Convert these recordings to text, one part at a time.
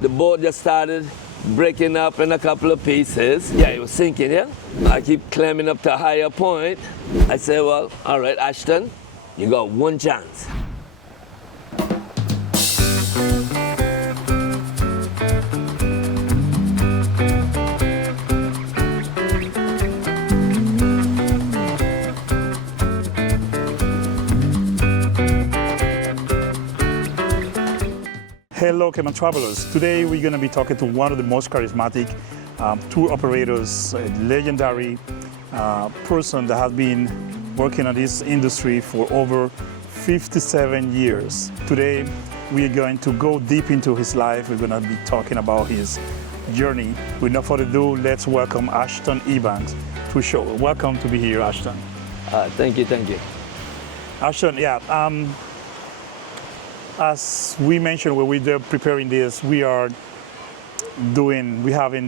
The boat just started breaking up in a couple of pieces. Yeah, it was sinking, yeah? I keep climbing up to a higher point. I say, well, all right, Ashton, you got one chance. Hello, Cayman travelers. Today we're going to be talking to one of the most charismatic tour operators, a legendary person that has been working on this industry for over 57 years. Today we are going to go deep into his life. We're going to be talking about his journey. With no further ado, let's welcome Ashton Ebanks to the show. Welcome to be here, Ashton. Thank you, thank you. Ashton, yeah. As we mentioned when we were preparing this, we having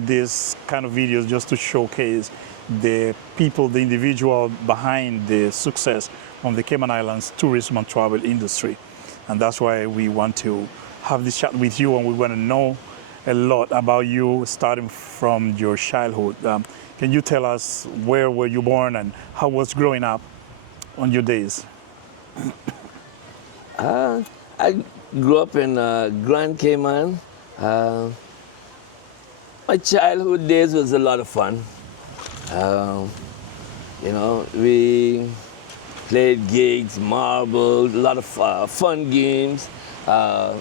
this kind of videos just to showcase the people, the individual behind the success of the Cayman Islands tourism and travel industry. And that's why we want to have this chat with you, and we want to know a lot about you starting from your childhood. Can you tell us where were you born and how was growing up on your days? I grew up in Grand Cayman. My childhood days was a lot of fun. You know, we played gigs, marble, a lot of fun games. All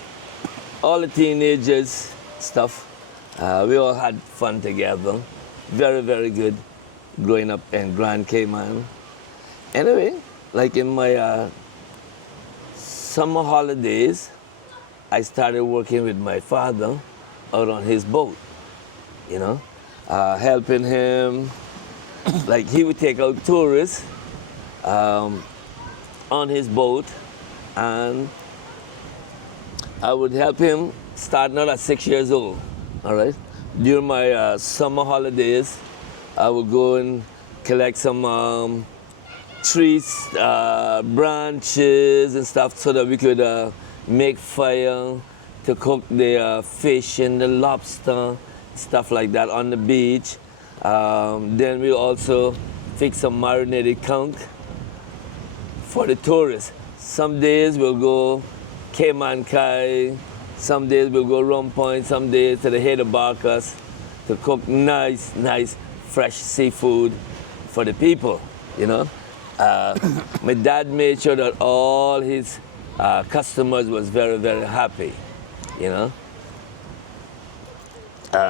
the teenagers stuff. We all had fun together. Very, very good growing up in Grand Cayman. Anyway, like in my summer holidays, I started working with my father out on his boat, you know, helping him. Like he would take out tourists on his boat, and I would help him starting out at 6 years old, all right? During my summer holidays, I would go and collect some trees, branches and stuff so that we could make fire to cook the fish and the lobster, stuff like that on the beach. Then we also fix some marinated conch for the tourists. Some days we'll go Cayman Kai, some days we'll go Rum Point, some days to the head of Barcas to cook nice, fresh seafood for the people, you know. My dad made sure that all his customers was very, very happy, you know.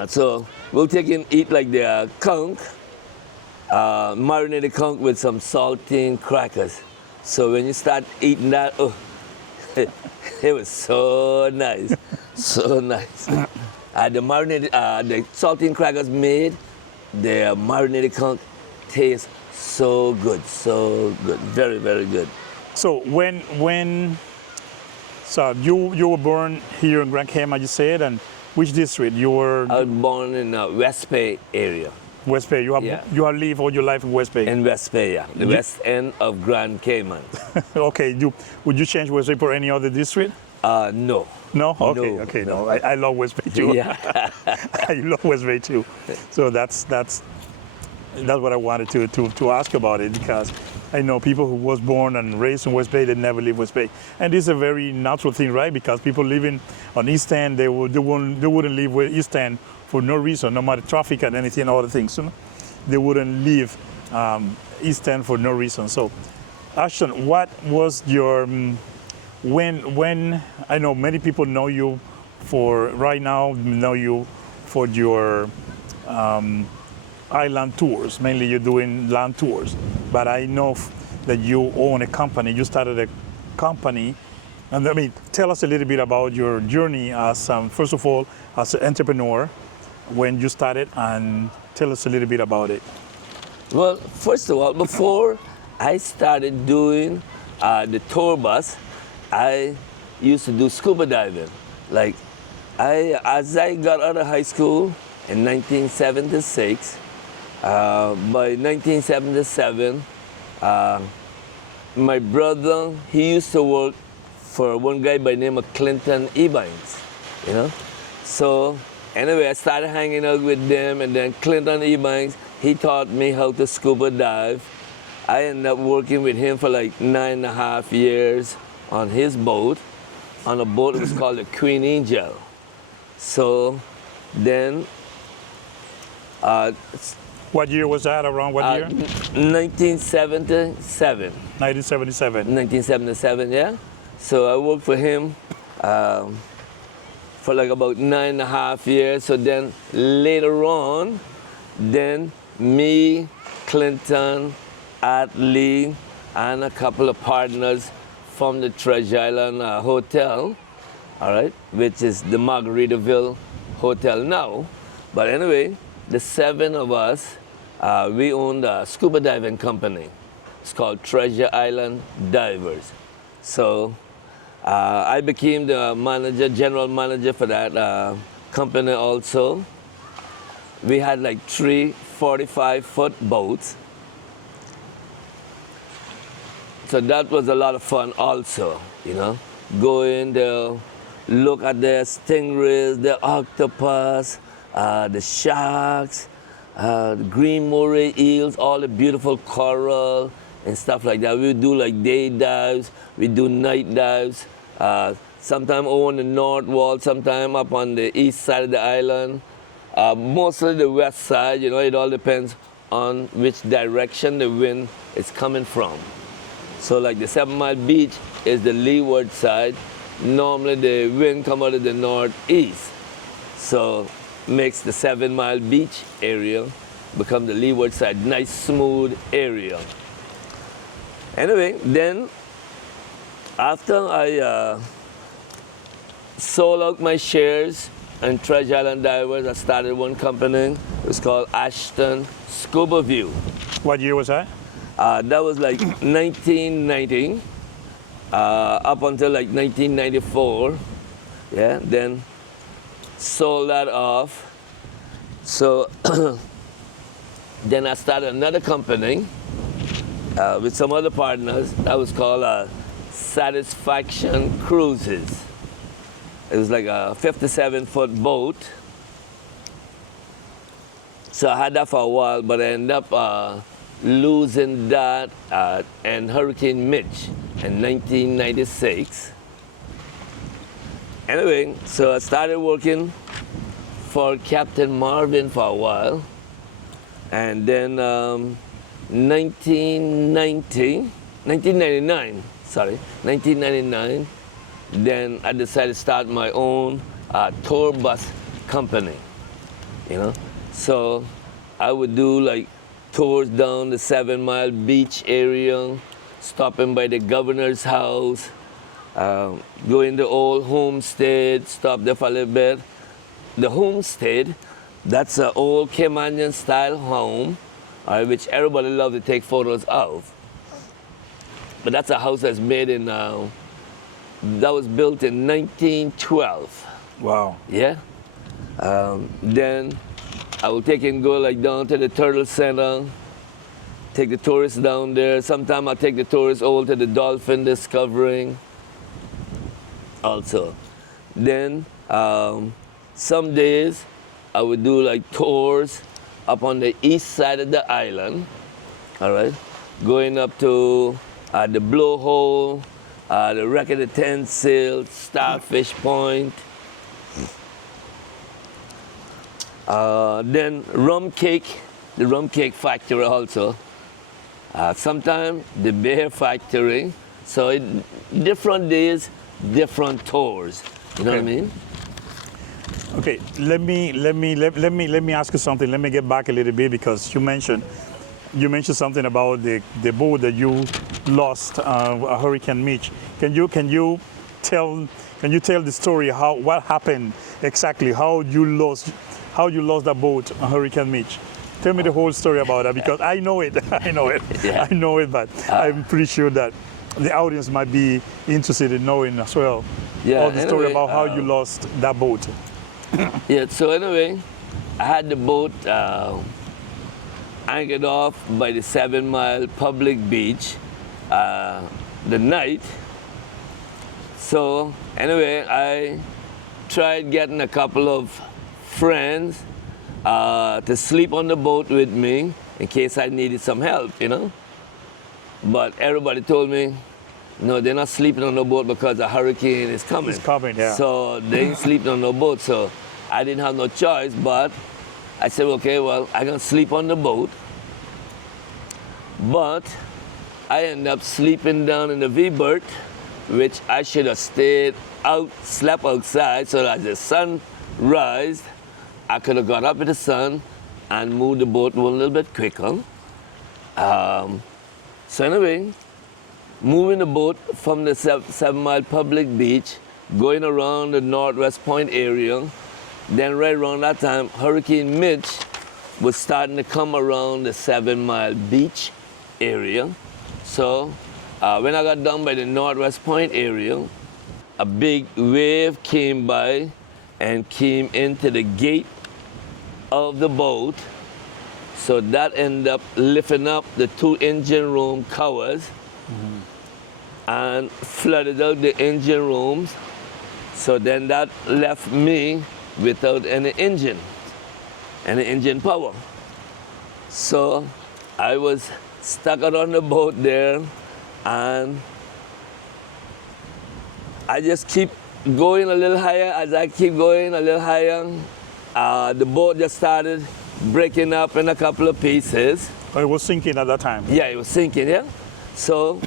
So we'll take and eat like the conch, marinated conch with some saltine crackers. So when you start eating that, oh, it was so nice, so nice. The saltine crackers made the marinated conch taste so good, very, very good. So you were born here in Grand Cayman, you said, and which district you were? I was born in West Bay area. West Bay. You have lived all your life in West Bay. In West Bay, yeah, the west end of Grand Cayman. Okay. Would you change West Bay for any other district? No. No? Okay. No. I love West Bay too. Yeah. I love West Bay too. So that's what I wanted to ask about it, because I know people who was born and raised in West Bay, they never leave West Bay. And this is a very natural thing, right? Because people living on East End, they wouldn't leave East End for no reason, no matter traffic and anything, other things. You know? They wouldn't leave East End for no reason. So, Ashton, what was your, when I know many people know you for your island tours. Mainly you're doing land tours, but I know that you own a company. You started a company, and I mean, tell us a little bit about your journey as first of all as an entrepreneur, when you started, and tell us a little bit about it. Well, first of all, before I started doing the tour bus, I used to do scuba diving. Like, as I got out of high school in 1976. By 1977, my brother, he used to work for one guy by the name of Ashton Ebanks, you know. So anyway, I started hanging out with them, and then Clinton Ebanks, he taught me how to scuba dive. I ended up working with him for like 9.5 years on his boat, on a boat that was called the Queen Angel. So then, What year was that? Around what year? 1977. 1977. 1977, yeah. So I worked for him for like about 9.5 years. So then later on, then me, Clinton, Lee, and a couple of partners from the Treasure Island Hotel, all right, which is the Margaritaville Hotel now. But anyway, the 7 of us, we owned a scuba diving company. It's called Treasure Island Divers. So I became the manager, general manager for that company also. We had like 3 45-foot boats. So that was a lot of fun also, you know. Go in there, look at the stingrays, the octopus, the sharks, the green moray eels, all the beautiful coral and stuff like that. We would do like day dives, we do night dives, sometime on the north wall, sometime up on the east side of the island, mostly the west side, you know, it all depends on which direction the wind is coming from. So like the 7 Mile Beach is the leeward side. Normally the wind come out of the northeast. So makes the 7 Mile Beach area become the leeward side, nice smooth area. Anyway, then after I sold out my shares in Treasure Island Divers, I started one company. It was called Ashton Scuba View. What year was that? That was like 1990, up until like 1994. Yeah, then sold that off. So then I started another company with some other partners. That was called Satisfaction Cruises. It was like a 57-foot boat. So I had that for a while, but I ended up losing that and Hurricane Mitch in 1996. Anyway, so I started working for Captain Marvin for a while, and then 1999, then I decided to start my own tour bus company, you know. So I would do like tours down the 7 Mile Beach area, stopping by the governor's house, go in the old homestead, stop there for a little bit. The homestead, that's an old Cayman style home, which everybody loves to take photos of. But that's a house that's made in, that was built in 1912. Wow. Yeah. Then I will take and go like down to the Turtle Center, take the tourists down there. Sometimes I'll take the tourists over to the dolphin discovering also. Then some days I would do like tours up on the east side of the island, all right? Going up to the Blowhole, the Wreck of the Ten Sail, Starfish Point. Then rum cake, the rum cake factory also. Sometimes the beer factory. So different days, different tours. You know what I mean? Okay, let me ask you something. Let me get back a little bit because you mentioned something about the boat that you lost, a Hurricane Mitch. Can you tell the story what happened exactly? How you lost that boat, a Hurricane Mitch? Tell me the whole story about that because I know it. Yeah. I know it, but I'm pretty sure that the audience might be interested in knowing as well. Yeah, all the story anyway, about how you lost that boat. Yeah, so anyway, I had the boat anchored off by the 7 Mile public beach the night. So anyway, I tried getting a couple of friends to sleep on the boat with me in case I needed some help, you know. But everybody told me, no, they're not sleeping on the boat because a hurricane is coming. It's coming, yeah. So they ain't sleeping on the boat. So I didn't have no choice, but I said, okay, well, I'm going to sleep on the boat. But I ended up sleeping down in the V-berth, which I should have stayed out, slept outside, so that as the sun rised, I could have got up with the sun and moved the boat a little bit quicker. So anyway, moving the boat from the 7 Mile public beach, going around the Northwest Point area. Then right around that time, Hurricane Mitch was starting to come around the 7 Mile beach area. So when I got down by the Northwest Point area, a big wave came by and came into the gate of the boat. So that ended up lifting up the 2 engine room covers and flooded out the engine rooms. So then that left me without any engine power. So I was stuck out on the boat there, and I just keep going a little higher. As I keep going a little higher, the boat just started breaking up in a couple of pieces. Oh, it was sinking at that time. Yeah, it was sinking, yeah. So,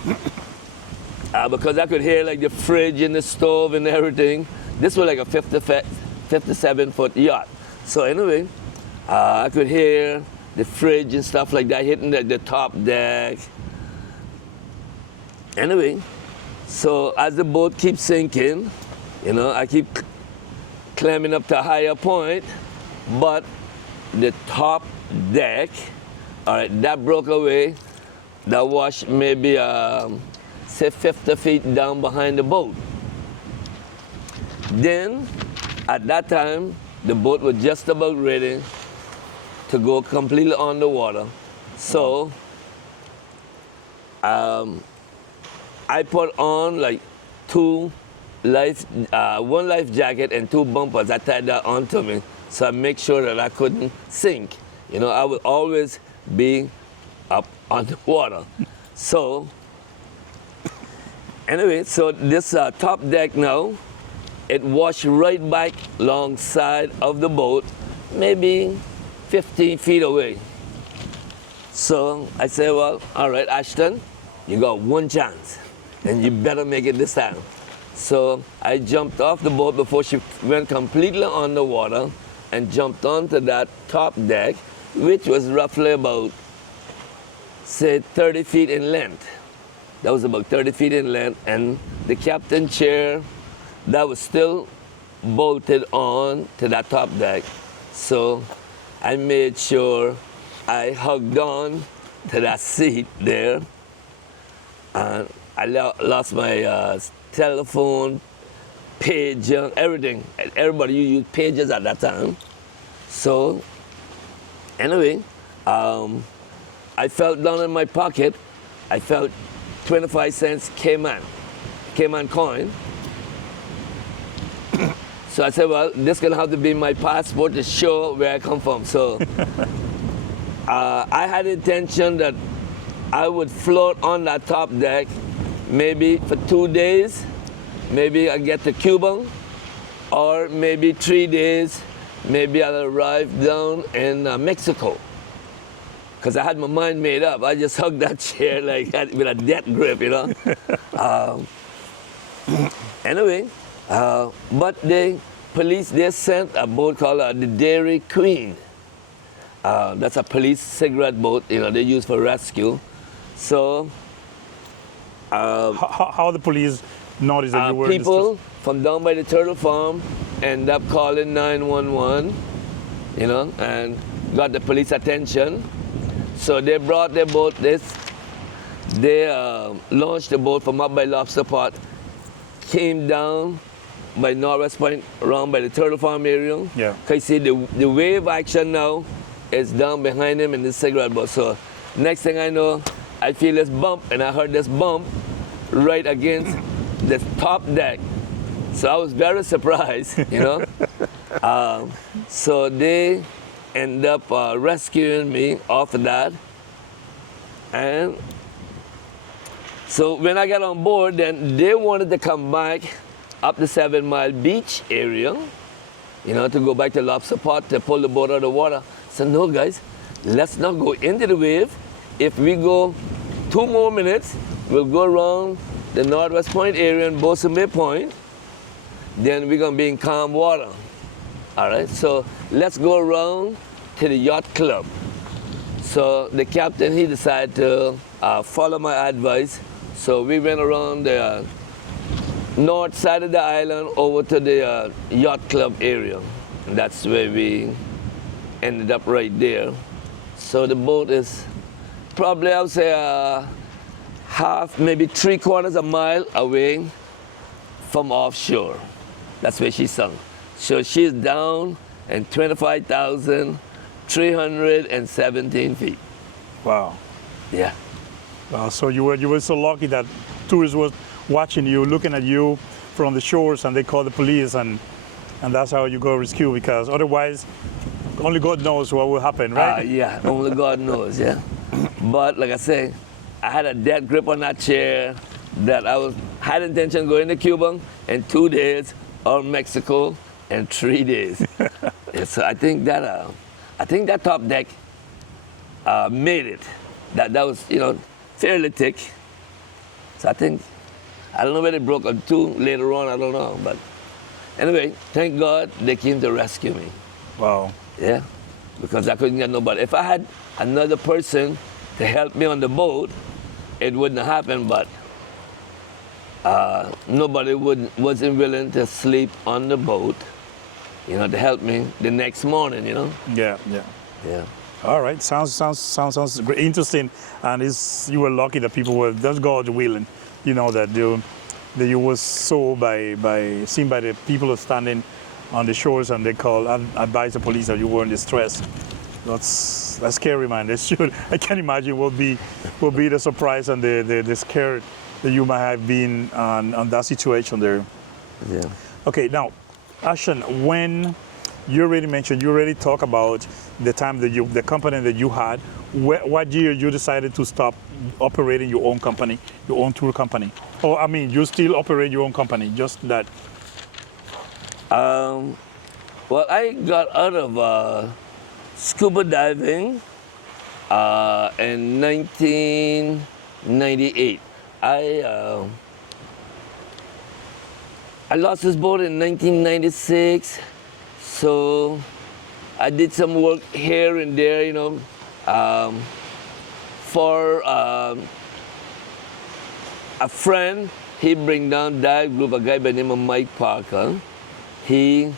because I could hear like the fridge and the stove and everything, this was like a 57-foot yacht. So anyway, I could hear the fridge and stuff like that hitting the top deck. Anyway, so as the boat keeps sinking, you know, I keep climbing up to a higher point, but the top deck, all right, that broke away. That washed maybe, say 50 feet down behind the boat. Then, at that time, the boat was just about ready to go completely underwater. So, I put on like one life jacket and 2 bumpers. I tied that onto me, so I make sure that I couldn't sink. You know, I would always be up on the water. So, anyway, so this top deck now, it washed right back alongside of the boat, maybe 15 feet away. So I said, well, all right, Ashton, you got one chance, and you better make it this time. So I jumped off the boat before she went completely underwater and jumped onto that top deck, which was roughly about, say, 30 feet in length. That was about 30 feet in length, and the captain chair, that was still bolted on to that top deck. So I made sure I hugged on to that seat there, and I lost my telephone, pager, everything. Everybody used pagers at that time. So anyway, I felt down in my pocket, I felt 25 cents Cayman coin. So I said, well, this is gonna have to be my passport to show where I come from. So I had the intention that I would float on that top deck maybe for 2 days. Maybe I'll get to Cuba, or maybe 3 days, maybe I'll arrive down in Mexico. Because I had my mind made up. I just hugged that chair like with a death grip, you know. Anyway, but the police, they sent a boat called the Dairy Queen. That's a police cigarette boat, you know, they use for rescue. So, how the police noticed that you were people from down by the turtle farm end up calling 911, you know, and got the police attention. So they brought their boat. They launched the boat from up by Lobster Pot, came down by Northwest Point, around by the turtle farm area. Yeah. Cause you see the wave action now is down behind him in the cigarette boat. So next thing I know, I feel this bump, and I heard this bump right against the top deck. So I was very surprised, you know. So they end up rescuing me after that. And so when I got on board, then they wanted to come back up the 7 Mile Beach area, you know, to go back to Lobster Pot to pull the boat out of the water. So no, guys, let's not go into the wave. If we go 2 more minutes, we'll go around the Northwest Point area and Bosom Bay Point. Then we're gonna be in calm water. All right, so let's go around to the yacht club. So the captain, he decided to follow my advice. So we went around the north side of the island over to the yacht club area. And that's where we ended up right there. So the boat is probably, I would say, half, maybe 3/4 a mile away from offshore. That's where she sunk. So she's down in 25,317 feet. Wow. Yeah. Wow. So you were so lucky that tourists was watching you, looking at you from the shores, and they called the police, and that's how you go rescue, because otherwise, only God knows what will happen, right? Yeah, only God knows, yeah. But like I say, I had a dead grip on that chair that had intention of going to Cuba in 2 days, or Mexico in 3 days. And so I think that top deck made it. That was, you know, fairly thick. So I don't know whether it broke or 2 later on, I don't know. But anyway, thank God they came to rescue me. Wow. Yeah, because I couldn't get nobody. If I had another person to help me on the boat, it wouldn't have happened, but nobody wasn't willing to sleep on the boat, you know, to help me the next morning, you know? Yeah. All right, sounds great. Interesting, and you were lucky that people were, that's God willing, you know, that you was so seen by the people standing on the shores, and they call and advise the police that you were in distress. That's scary, man. I can imagine what be the surprise and the scare that you might have been on that situation there. Yeah. Okay, now, Ashton, when you already talk about the time that the company that you had, what year you decided to stop operating your own company, your own tour company? Or, I mean, you still operate your own company, just that? Well, I got out of scuba diving in 1998. I lost this boat in 1996, so I did some work here and there, you know, for a friend. He bring down dive group, a guy by the name of Mike Parker. He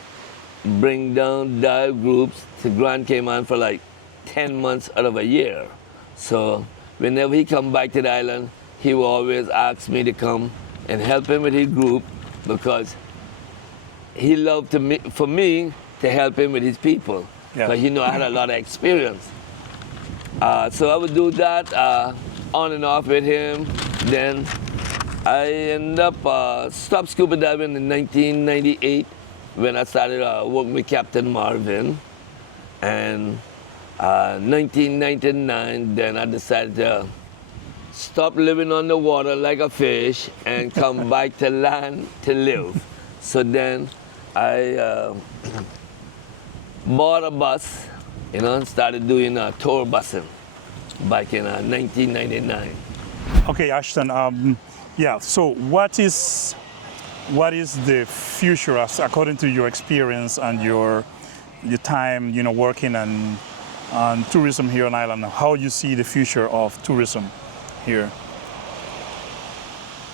bring down dive groups to Grand Cayman for like 10 months out of a year. So whenever he come back to the island, he will always ask me to come and help him with his group, because he loved for me to help him with his people. Yeah. Because he knew I had a lot of experience. So I would do that on and off with him. Then I ended up stopped scuba diving in 1998 when I started working with Captain Marvin. And 1999, then I decided to stop living on the water like a fish and come back to land to live. So then I bought a bus, you know, and started doing tour busing back in 1999. Okay, Ashton. Yeah. So what is the future, according to your experience and your time, you know, working on tourism here on island? How you see the future of tourism here?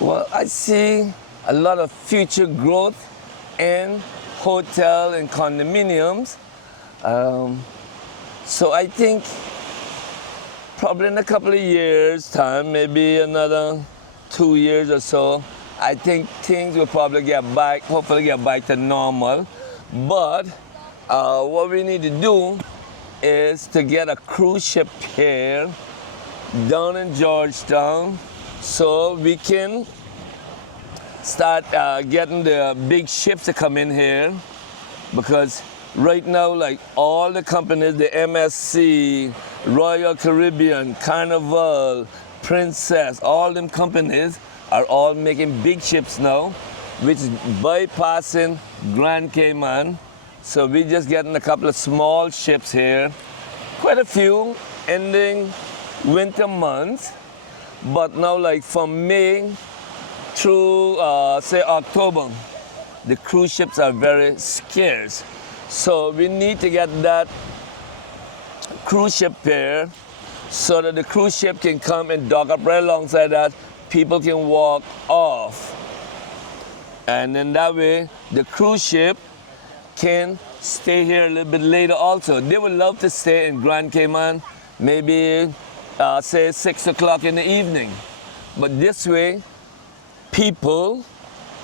Well, I see a lot of future growth in hotel and condominiums. So I think probably in a couple of years' time, maybe another 2 years or so, I think things will probably hopefully get back to normal. But what we need to do is to get a cruise ship here down in Georgetown, so we can start getting the big ships to come in here, because right now, like all the companies, the MSC, Royal Caribbean, Carnival, Princess, all them companies are all making big ships now, which is bypassing Grand Cayman. So we're just getting a couple of small ships here, quite a few ending winter months. But now, like from May through say October, the cruise ships are very scarce. So we need to get that cruise ship pair so that the cruise ship can come and dock up right alongside that. People can walk off. And then that way, the cruise ship can stay here a little bit later also. They would love to stay in Grand Cayman, maybe say 6 o'clock in the evening. But this way, people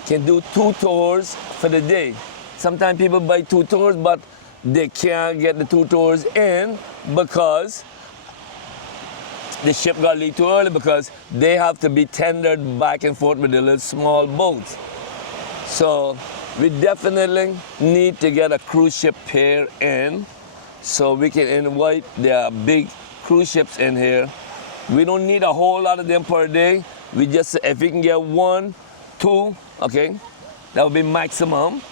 can do 2 tours for the day. Sometimes people buy 2 tours, but they can't get the 2 tours in because the ship got leave too early, because they have to be tendered back and forth with the little small boats. So we definitely need to get a cruise ship pair in so we can invite the big cruise ships in here. We don't need a whole lot of them per day. We just, if we can get 1, 2, okay, that would be maximum.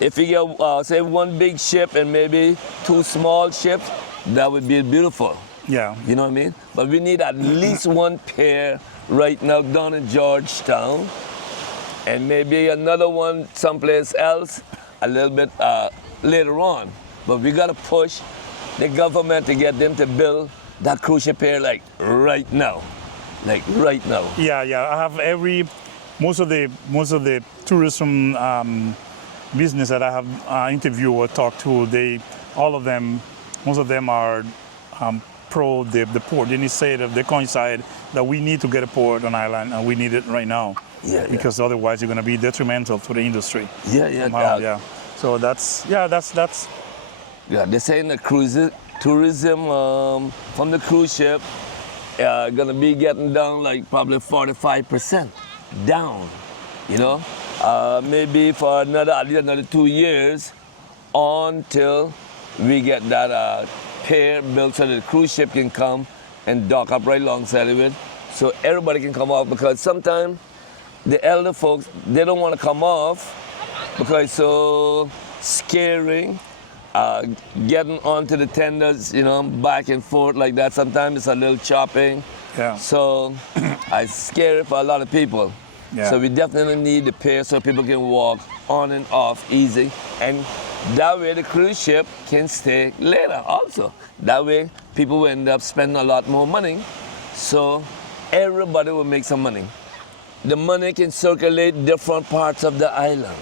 If we get, say, 1 big ship and maybe 2 small ships, that would be beautiful. Yeah. You know what I mean? But we need at least 1 pair right now down in Georgetown, and maybe another one someplace else a little bit later on. But we gotta push the government to get them to build that cruise ship here like right now. Like right now. Yeah, yeah. I have most of the tourism business that I have interviewed or talked to, most of them are pro the port. They say that they coincide that we need to get a port on island, and we need it right now. Yeah, because otherwise you're going to be detrimental to the industry. Yeah, yeah, yeah. So that's. Yeah, they're saying the tourism from the cruise ship gonna be getting down like probably 45% down. You know, maybe for at least another 2 years until we get that pier built so that the cruise ship can come and dock up right alongside of it, so everybody can come off. Because sometimes the elder folks, they don't want to come off because it's so scary getting onto the tenders, you know, back and forth like that. Sometimes it's a little chopping. Yeah. So it's scary for a lot of people. Yeah. So we definitely need the pier so people can walk on and off easy. And that way the cruise ship can stay later also. That way people will end up spending a lot more money. So everybody will make some money. The money can circulate different parts of the island.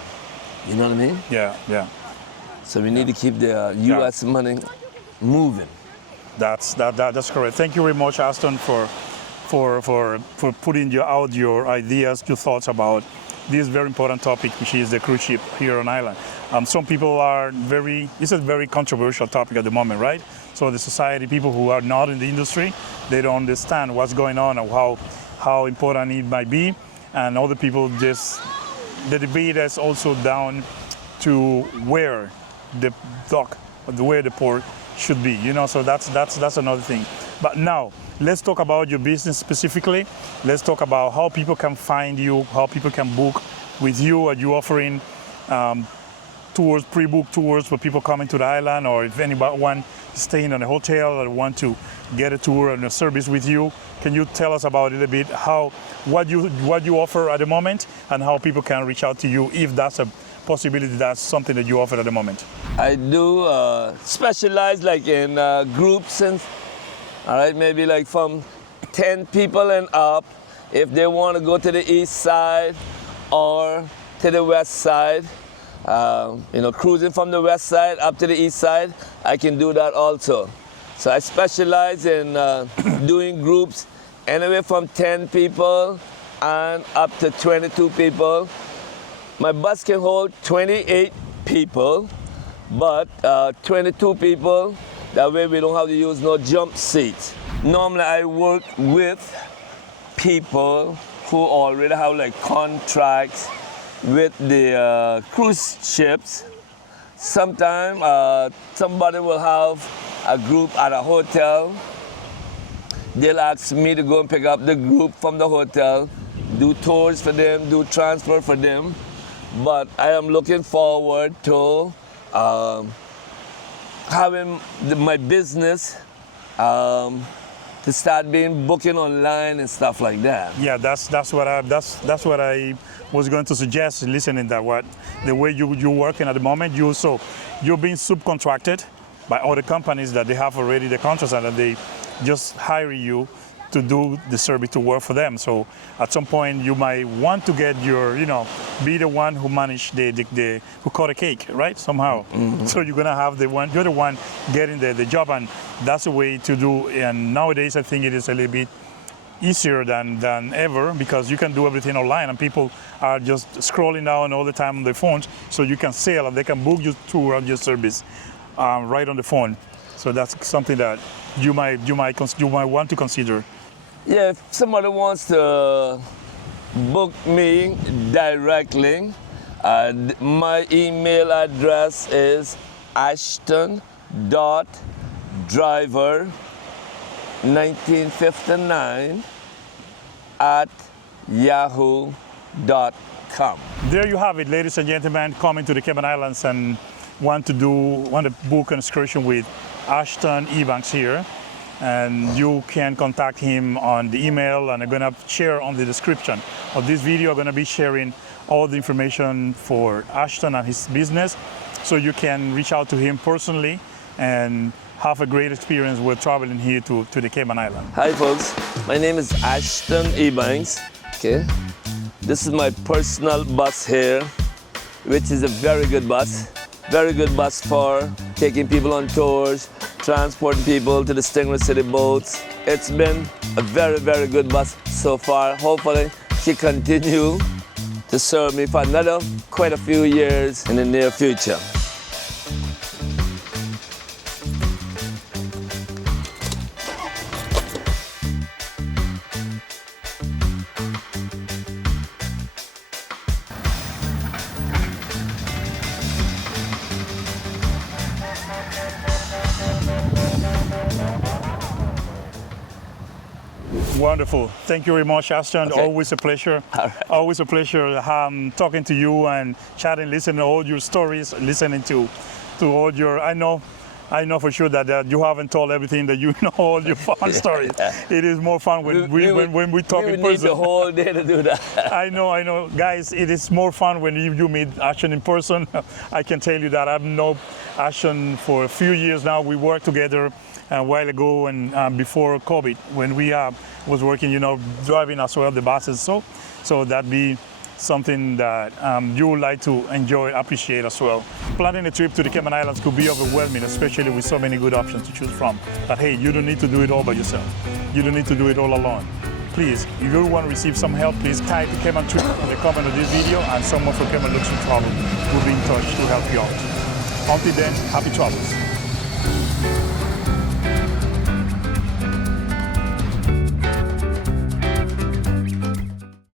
You know what I mean? Yeah, yeah. So we need to keep the U.S. money moving. That's correct. Thank you very much, Ashton, for putting out your ideas, your thoughts about this very important topic, which is the cruise ship here on island. Some people this is a very controversial topic at the moment, right? So the society, people who are not in the industry, they don't understand what's going on or how important it might be. And other people the debate is also down to where the dock, where the port should be, you know, so that's another thing. But now, let's talk about your business specifically. Let's talk about how people can find you, how people can book with you. Are you offering tours, pre-booked tours for people coming to the island, or if anyone is staying in a hotel or want to get a tour and a service with you? Can you tell us about it a bit, what you offer at the moment, and how people can reach out to you if that's a possibility, that's something that you offer at the moment? I do specialize like in groups, and all right, maybe like from 10 people and up. If they want to go to the east side or to the west side, you know, cruising from the west side up to the east side, I can do that also. So I specialize in doing groups anywhere from 10 people and up to 22 people. My bus can hold 28 people, but 22 people, that way we don't have to use no jump seats. Normally I work with people who already have like contracts with the cruise ships. Sometimes somebody will have a group at a hotel. They'll ask me to go and pick up the group from the hotel, do tours for them, do transfer for them. But I am looking forward to having my business to start being booking online and stuff like that. Yeah, that's what I was going to suggest. Listening that what the way you're working at the moment, you're being subcontracted by other companies that they have already the contracts and that they just hire you to do the service to work for them. So at some point you might want to get your, be the one who manage who cut the cake, right? Somehow. Mm-hmm. So you're gonna have you're the one getting the job, and that's the way to do. And nowadays I think it is a little bit easier than ever, because you can do everything online and people are just scrolling down all the time on their phones, so you can sell and they can book you through your service right on the phone. So that's something that you might want to consider. Yeah, if somebody wants to book me directly, my email address is ashton.driver1959@yahoo.com. There you have it, ladies and gentlemen, coming to the Cayman Islands and want to book an excursion with Ashton Ebanks here. And you can contact him on the email, and I'm gonna share on the description of this video. I'm gonna be sharing all the information for Ashton and his business, so you can reach out to him personally and have a great experience with traveling here to the Cayman Islands. Hi folks, my name is Ashton Ebanks. Okay, this is my personal bus here, which is a very good bus. Very good bus for taking people on tours, transporting people to the Stingray City boats. It's been a very, very good bus so far. Hopefully, she continue to serve me for quite a few years in the near future. Wonderful. Thank you very much, Ashton. Okay. Always a pleasure. Right. Always a pleasure talking to you and chatting, listening to all your stories, listening to all your. I know for sure that you haven't told everything that you know, all your fun stories. It is more fun when we talk in person. We need the whole day to do that. I know, guys. It is more fun when you meet Ashton in person. I can tell you that. I've known Ashton for a few years now. We worked together a while ago, and before COVID, when we was working, driving as well the buses. So that'd be something that you would like to enjoy, appreciate as well. Planning a trip to the Cayman Islands could be overwhelming, especially with so many good options to choose from. But hey, you don't need to do it all by yourself. You don't need to do it all alone. Please, if you want to receive some help, please type Cayman Trip in the comment of this video, and someone from Cayman Luxury Travel will be in touch to help you out. Until then, happy travels.